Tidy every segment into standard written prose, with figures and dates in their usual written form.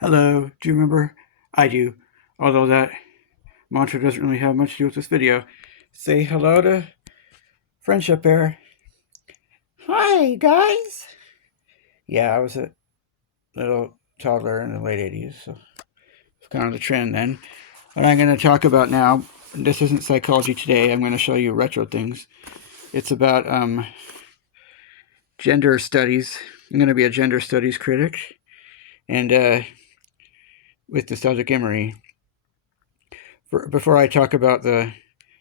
Hello, do you remember? I do, although that mantra doesn't really have much to do with this video. Say hello to Friendship Bear. Hi, guys! Yeah, I was a little toddler in the late 80s, so it's kind of the trend then. What I'm going to talk about now, this isn't psychology today, I'm going to show you retro things. It's about gender studies. I'm going to be a gender studies critic, and with nostalgic Emery. Before I talk about the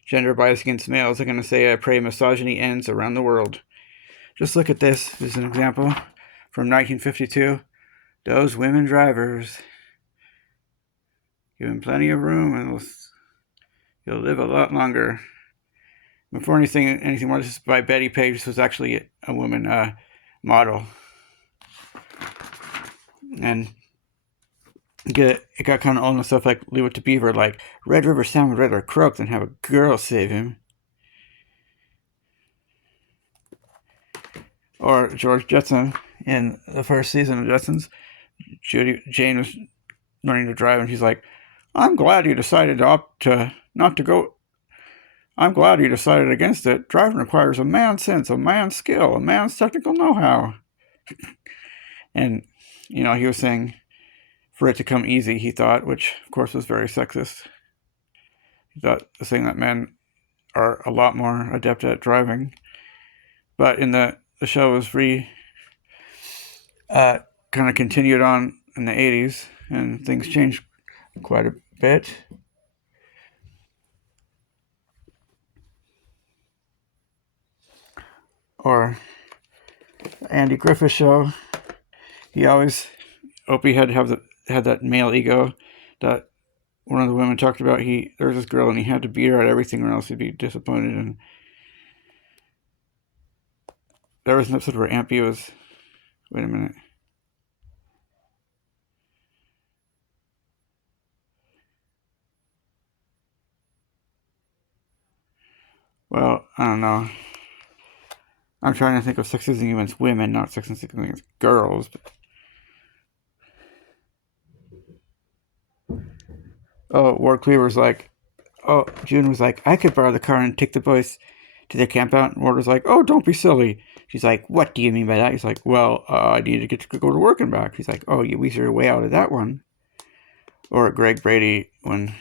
gender bias against males, I'm going to say I pray misogyny ends around the world. Just look at this. This is an example from 1952. Those women drivers. Give them plenty of room and you'll live a lot longer. Before anything more, this is by Betty Page. This was actually a woman model. And it got kind of old and stuff like Leave It to Beaver, like Red River Sam would rather croak than have a girl save him. Or George Jetson in the first season of Jetsons. Jane was learning to drive, and she's like, I'm glad you decided not to go. I'm glad you decided against it. Driving requires a man's sense, a man's skill, a man's technical know-how. And, he was saying for it to come easy, he thought, which, of course, was very sexist. He thought saying that men are a lot more adept at driving. But in the show was kind of continued on in the 80s, and things changed quite a bit. Or Andy Griffith show, Opie had that male ego that one of the women talked about. There was this girl and he had to beat her at everything or else he'd be disappointed. And there was an episode where Ampy was, wait a minute. Well, I don't know. I'm trying to think of sexism against women, not sexism against girls. Ward Cleaver's like, June was like, I could borrow the car and take the boys to their camp out. And Ward was like, oh, don't be silly. She's like, what do you mean by that? He's like, well, I need to get to go to work and back. She's like, oh, you weasel your way out of that one. Or Greg Brady, when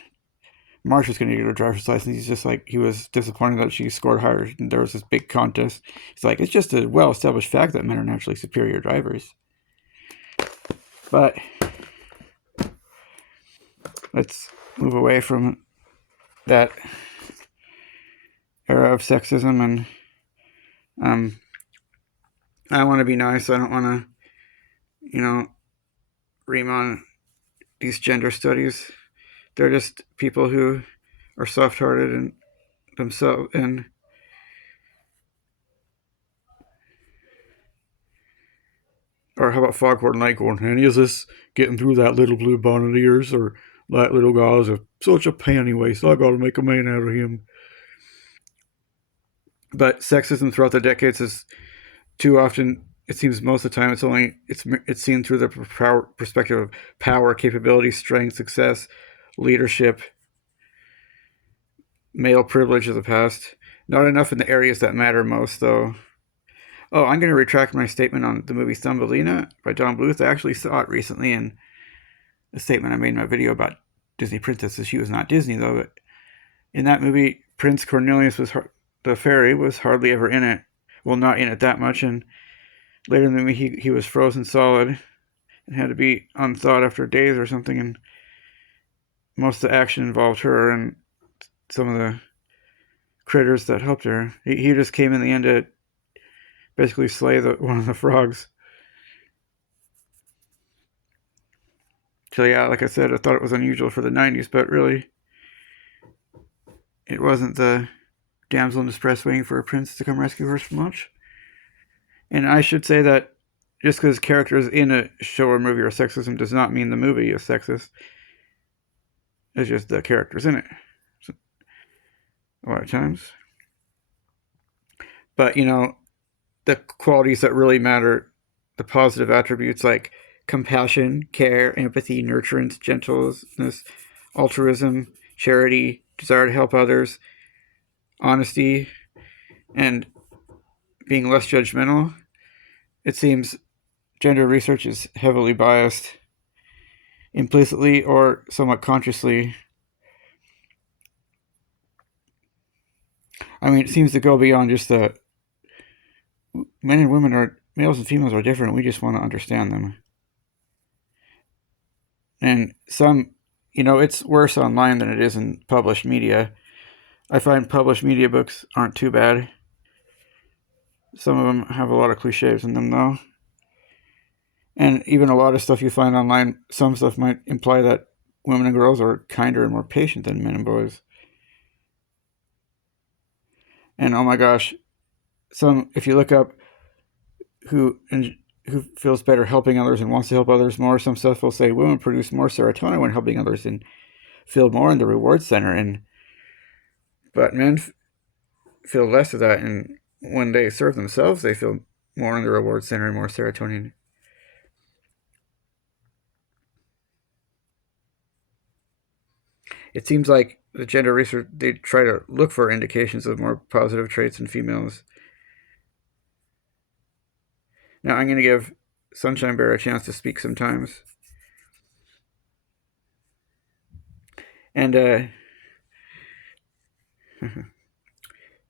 Marsh was going to get her driver's license, he's just like, he was disappointed that she scored higher. And there was this big contest. He's like, it's just a well-established fact that men are naturally superior drivers. But let's move away from that era of sexism, and I want to be nice. I don't want to, ream on these gender studies. They're just people who are soft-hearted and themselves. And or how about Foghorn Leghorn? Honey, is this getting through that little blue bonnet of yours, or that little guy is such a panty waste? I got to make a man out of him. But sexism throughout the decades is too often. It seems most of the time it's seen through the perspective of power, capability, strength, success, leadership, male privilege of the past. Not enough in the areas that matter most, though. Oh, I'm going to retract my statement on the movie Thumbelina by Don Bluth. I actually saw it recently, and the statement I made in my video about Disney princesses, she was not Disney, though. But in that movie, Prince Cornelius the fairy was hardly ever in it. Well, not in it that much, and later in the movie, he was frozen solid and had to be unthawed after days or something, and most of the action involved her and some of the critters that helped her. He just came in the end to basically slay one of the frogs. So yeah, like I said, I thought it was unusual for the 90s, but really, it wasn't the damsel in distress waiting for a prince to come rescue her from lunch. And I should say that just because characters in a show or movie are sexism does not mean the movie is sexist. It's just the characters in it. So, a lot of times. But, the qualities that really matter, the positive attributes like compassion, care, empathy, nurturance, gentleness, altruism, charity, desire to help others, honesty, and being less judgmental. It seems gender research is heavily biased, implicitly or somewhat consciously. I mean, it seems to go beyond just the men and women are, males and females are different. We just want to understand them. And some, it's worse online than it is in published media. I find published media books aren't too bad. Some of them have a lot of cliches in them, though. And even a lot of stuff you find online, some stuff might imply that women and girls are kinder and more patient than men and boys. And oh my gosh, if you look up who feels better helping others and wants to help others more, some stuff will say women produce more serotonin when helping others and feel more in the reward center, but men feel less of that, and when they serve themselves, they feel more in the reward center and more serotonin. It seems like the gender research, they try to look for indications of more positive traits in females. Now I'm going to give Sunshine Bear a chance to speak sometimes. And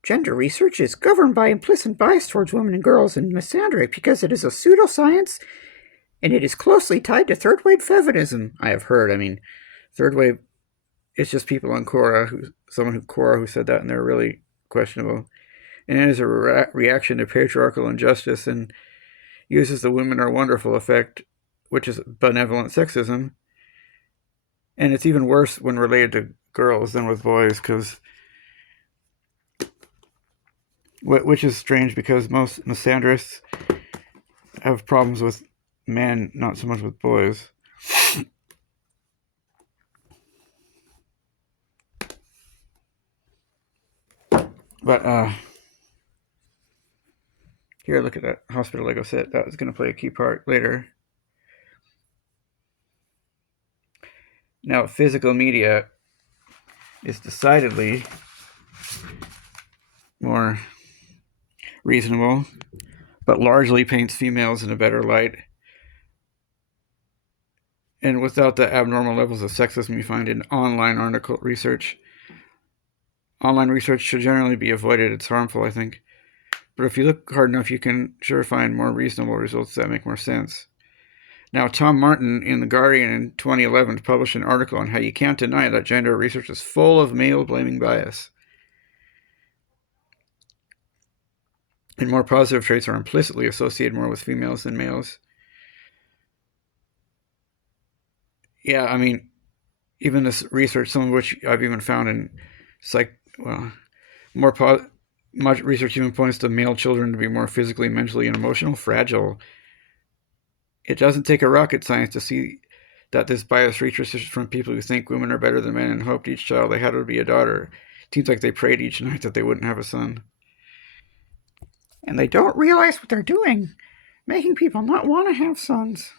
gender research is governed by implicit bias towards women and girls and misandry because it is a pseudoscience and it is closely tied to third wave feminism. I have heard. I mean, third wave, it's just people on Quora, who said that, and they're really questionable. And it is a reaction to patriarchal injustice and uses the women are wonderful effect, which is benevolent sexism. And it's even worse when related to girls than with boys, because which is strange because most misandrists have problems with men, not so much with boys. But here, look at that hospital Lego set. That was going to play a key part later. Now, physical media is decidedly more reasonable, but largely paints females in a better light. And without the abnormal levels of sexism you find in online article research. Online research should generally be avoided. It's harmful, I think. But if you look hard enough, you can sure find more reasonable results that make more sense. Now, Tom Martin in The Guardian in 2011 published an article on how you can't deny that gender research is full of male-blaming bias. And more positive traits are implicitly associated more with females than males. Yeah, I mean, even this research, some of which I've even found in much research even points to male children to be more physically, mentally, and emotionally fragile. It doesn't take a rocket science to see that this bias research is from people who think women are better than men and hoped each child they had would be a daughter. It seems like they prayed each night that they wouldn't have a son. And they don't realize what they're doing, making people not want to have sons.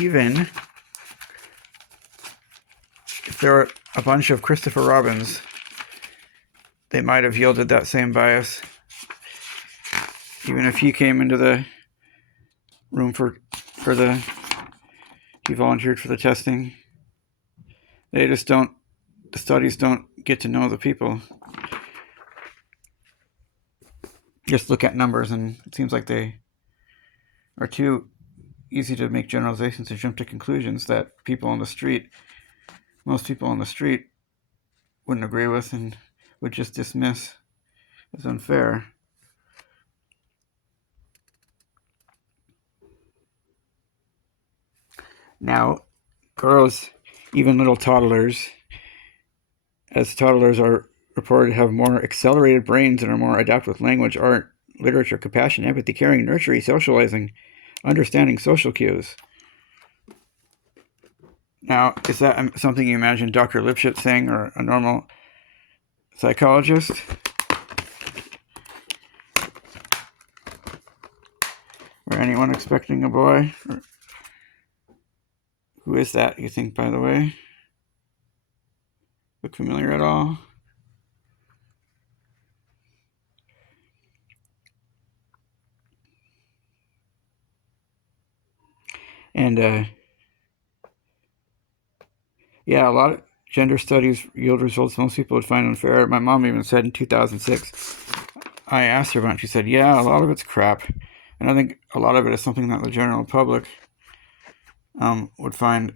Even if there were a bunch of Christopher Robins, they might have yielded that same bias. Even if he came into the room he volunteered for the testing, the studies don't get to know the people. Just look at numbers, and it seems like they are too easy to make generalizations and jump to conclusions that most people on the street wouldn't agree with and would just dismiss as unfair. Now, girls, even little toddlers, as toddlers are reported to have more accelerated brains and are more adept with language, art, literature, compassion, empathy, caring, nurturing, socializing, understanding social cues. Now, is that something you imagine Dr. Lipschitz saying, or a normal psychologist? anyone expecting a boy? Who is that, you think, by the way? Look familiar at all? And yeah, a lot of gender studies yield results most people would find unfair. My mom even said in 2006, I asked her about it, she said, yeah, a lot of it's crap. And I think a lot of it is something that the general public would find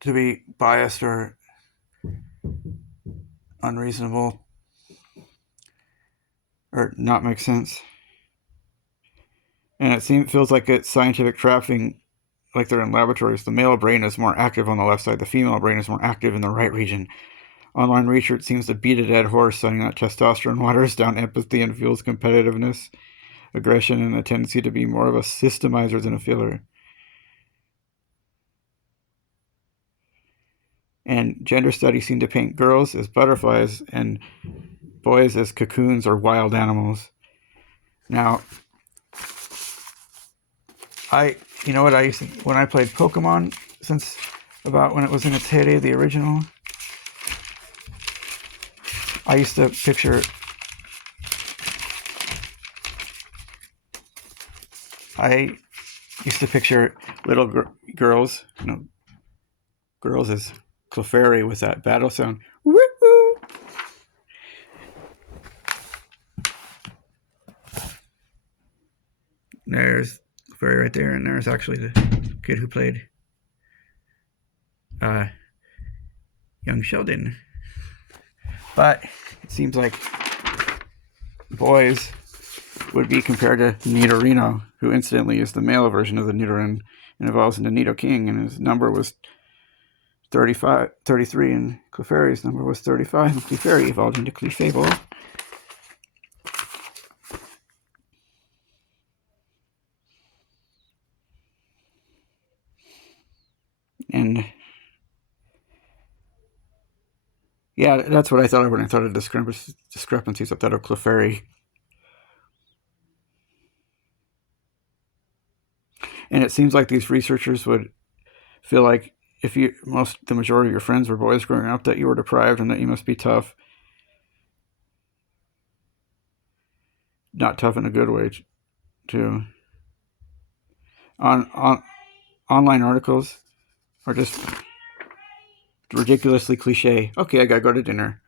to be biased or unreasonable or not make sense. And feels like it's scientific trafficking, like they're in laboratories. The male brain is more active on the left side. The female brain is more active in the right region. Online research seems to beat a dead horse, citing that testosterone waters down empathy and fuels competitiveness, aggression, and a tendency to be more of a systemizer than a feeler. And gender studies seem to paint girls as butterflies and boys as cocoons or wild animals. Now, you know what I used to, when I played Pokemon, since about when it was in its heyday, the original, I used to picture little girls, girls as Clefairy with that battle sound. Woo-hoo! There's Clefairy right there, and there's actually the kid who played young Sheldon. But it seems like boys would be compared to Nidorino, who incidentally is the male version of the Nidoran and evolves into Nidoking, and his number was 33, and Clefairy's number was 35, and Clefairy evolved into Clefable. And yeah, that's what I thought of when I thought of discrepancies. I thought of Clefairy. And it seems like these researchers would feel like if the majority of your friends were boys growing up, that you were deprived and that you must be tough. Not tough in a good way, too. On online articles are just ridiculously cliche. Okay, I gotta go to dinner.